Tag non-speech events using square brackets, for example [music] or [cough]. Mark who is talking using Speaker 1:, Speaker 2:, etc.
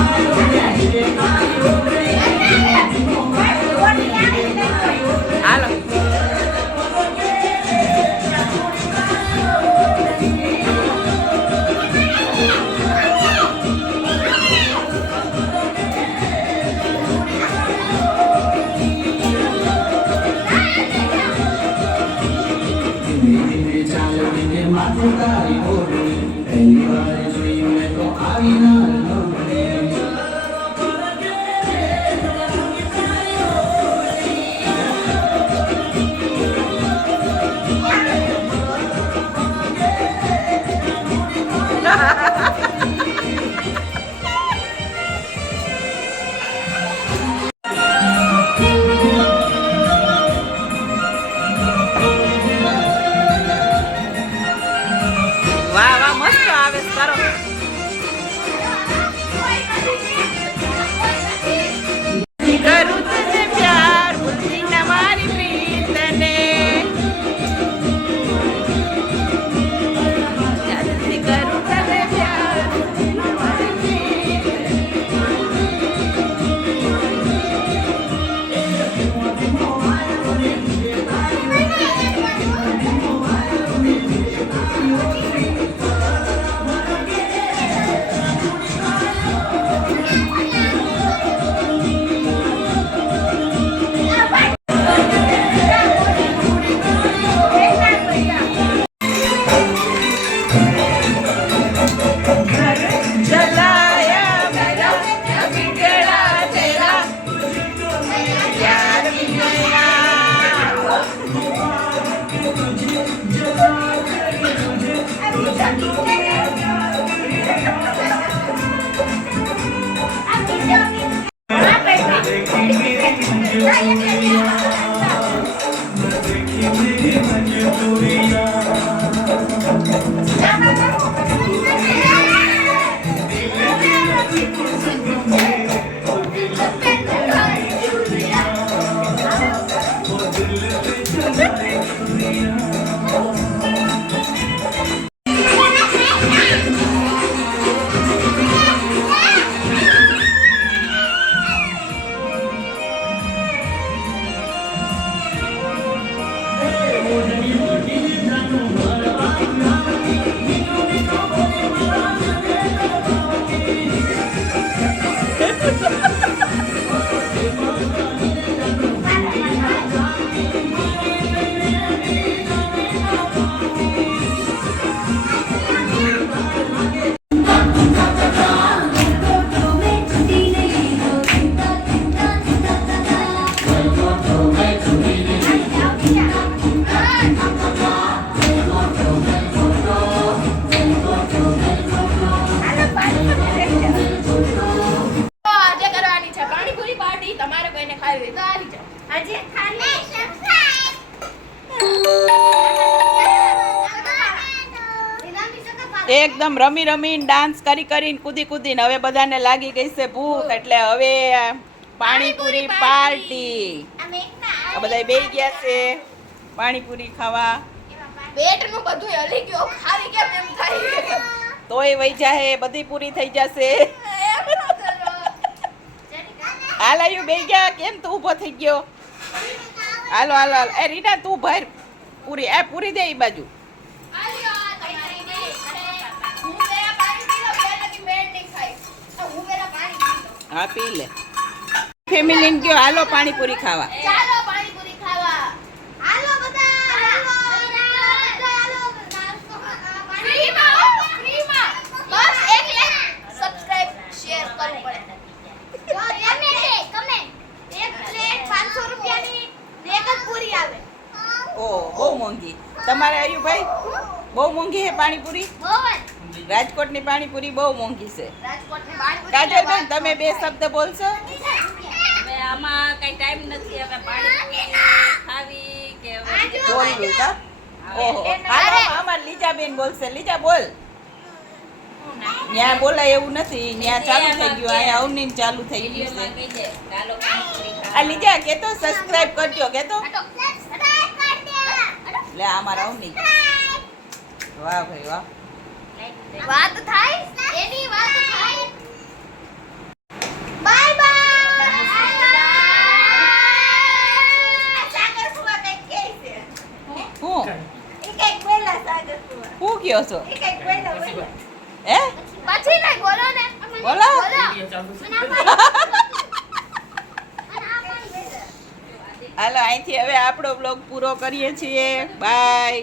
Speaker 1: હાલો એકદમ રમી રમીને ડાન્સ કરી કરીને કૂદી કૂદીને હવે બધાને લાગી ગઈ છે ભૂખ એટલે હવે પાણીપુરી પાર્ટી. આ બધા બે ગયા છે પાણીપુરી ખાવા.
Speaker 2: પેટનું બધું હલી ગયો ખાવી કેમ એમ થાય?
Speaker 1: તોય વહી જાહે બધી પૂરી થઈ જશે. હાલ આયુ બે ગયા. કેમ તું ઊભો થઈ ગયો? હાલો હાલો હાલો. એ રીટા તું ભર પૂરી. એ પૂરી દે એ બાજુ.
Speaker 2: હા પી
Speaker 1: લે ફેમિલીને કયો હાલો પાણીપુરી ખાવા.
Speaker 2: ચાલો પાણીપુરી ખાવા. હાલો બધા હાલો. હાલો ફ્રીમાં હો, ફ્રીમાં બસ એક એક સબસ્ક્રાઇબ શેર કરવું પડે. એક પ્લેટ 500 રૂપિયાની એક જ પૂરી આવે.
Speaker 1: ઓ બહુ મોંઘી. તમારે આયુભાઈ બહુ મોંઘી છે પાણીપુરી? રાજકોટની પાણીપુરી બહુ મોંઘી છે. કાજલબેન તમે બે શબ્દ બોલશો?
Speaker 3: આમાં કઈ ટાઈમ નથી હવે પાણી ખાવી કે
Speaker 1: બોલવું કા? ઓહો હાલો અમાર લીજાબેન બોલશે. લીજા બોલ. ન્યા બોલાય એવું નથી. ન્યા ચાલુ થઈ ગયું. અહીંયા અવનીન ચાલુ થઈ ગયું છે. આ લીજા કે તો સબસ્ક્રાઇબ કરજો કે તો
Speaker 2: આટો સબસ્ક્રાઇબ કરી દે
Speaker 1: લે અમારા અવની વાહ ભાઈ વાહ.
Speaker 2: વાત થાય? એની વાત થાય.
Speaker 1: બાય બાય સાગર કુવા કંઈક કે છે. હું?
Speaker 2: એ કંઈક બોલા સાગર કુવા. હું કયો છો? એ કંઈક બોલા
Speaker 1: હે?
Speaker 2: પછી ને બોલો ને.
Speaker 1: બોલો. [laughs] હાલો અહીંથી હવે આપણો બ્લોગ પૂરો કરીએ છીએ. બાય